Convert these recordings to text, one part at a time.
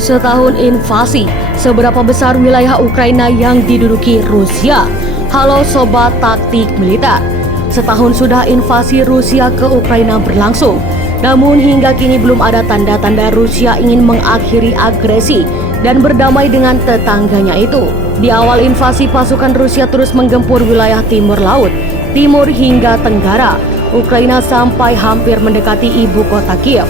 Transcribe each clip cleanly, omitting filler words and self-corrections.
Setahun invasi, seberapa besar wilayah Ukraina yang diduduki Rusia? Halo Sobat Taktik Militer. Setahun sudah invasi Rusia ke Ukraina berlangsung. Namun hingga kini belum ada tanda-tanda Rusia ingin mengakhiri agresi dan berdamai dengan tetangganya itu. Di awal invasi, pasukan Rusia terus menggempur wilayah timur laut, timur hingga tenggara Ukraina sampai hampir mendekati ibu kota Kiev.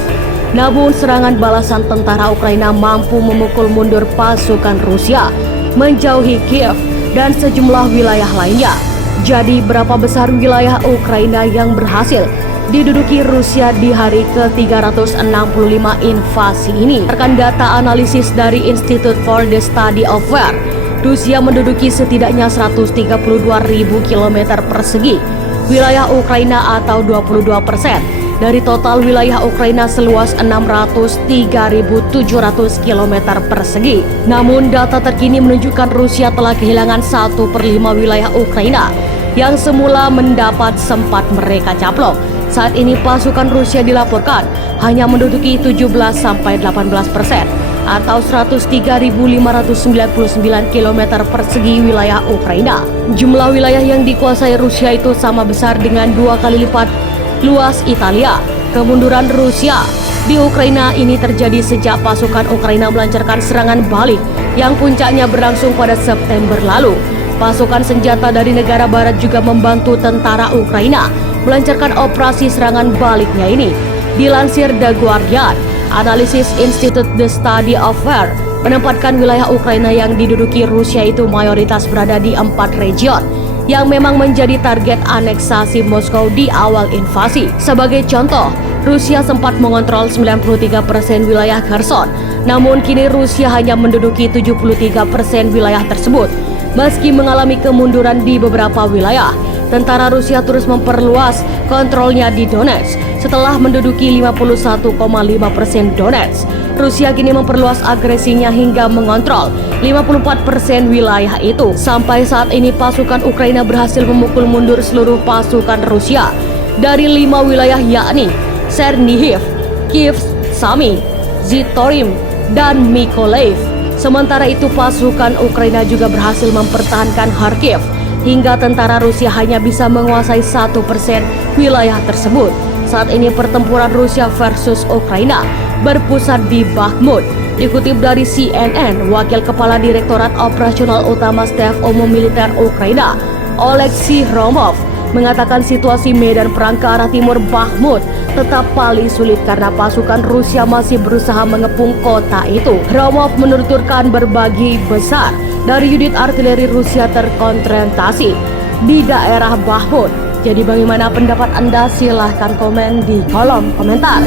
Namun serangan balasan tentara Ukraina mampu memukul mundur pasukan Rusia, menjauhi Kiev dan sejumlah wilayah lainnya. Jadi berapa besar wilayah Ukraina yang berhasil diduduki Rusia di hari ke-365 invasi ini? Berdasarkan data analisis dari Institute for the Study of War, Rusia menduduki setidaknya 132.000 km persegi wilayah Ukraina atau 22% dari total wilayah Ukraina seluas 603.700 km persegi. Namun data terkini menunjukkan Rusia telah kehilangan 1/5 wilayah Ukraina yang semula mendapat sempat mereka caplok. Saat ini pasukan Rusia dilaporkan hanya menduduki 17-18% atau 103.599 km persegi wilayah Ukraina. Jumlah wilayah yang dikuasai Rusia itu sama besar dengan 2 kali lipat luas Italia. Kemunduran Rusia di Ukraina ini terjadi sejak pasukan Ukraina melancarkan serangan balik yang puncaknya berlangsung pada September lalu. Pasukan senjata dari negara barat juga membantu tentara Ukraina melancarkan operasi serangan baliknya ini. Dilansir The Guardian, analisis Institute the Study of War menempatkan wilayah Ukraina yang diduduki Rusia itu mayoritas berada di 4 region yang memang menjadi target aneksasi Moskow di awal invasi. Sebagai contoh, Rusia sempat mengontrol 93% wilayah Kherson, namun kini Rusia hanya menduduki 73% wilayah tersebut. Meski mengalami kemunduran di beberapa wilayah, tentara Rusia terus memperluas kontrolnya di Donetsk. Setelah menduduki 51,5% Donetsk, Rusia kini memperluas agresinya hingga mengontrol 54% wilayah itu. Sampai saat ini pasukan Ukraina berhasil memukul mundur seluruh pasukan Rusia dari 5 wilayah, yakni Chernihiv, Kiev, Sami, Zhytomyr, dan Mykolaiv. Sementara itu pasukan Ukraina juga berhasil mempertahankan Kharkiv hingga tentara Rusia hanya bisa menguasai 1% wilayah tersebut. Saat ini pertempuran Rusia versus Ukraina berpusat di Bakhmut. Dikutip dari CNN, Wakil Kepala Direktorat Operasional Utama Staf Umum Militer Ukraina, Oleksiy Hromov, mengatakan situasi medan perang ke arah timur Bakhmut tetap paling sulit karena pasukan Rusia masih berusaha mengepung kota itu. Hromov menuturkan berbagai besar dari unit artileri Rusia terkonsentrasi di daerah Bakhmut. Jadi bagaimana pendapat Anda? Silahkan komen di kolom komentar.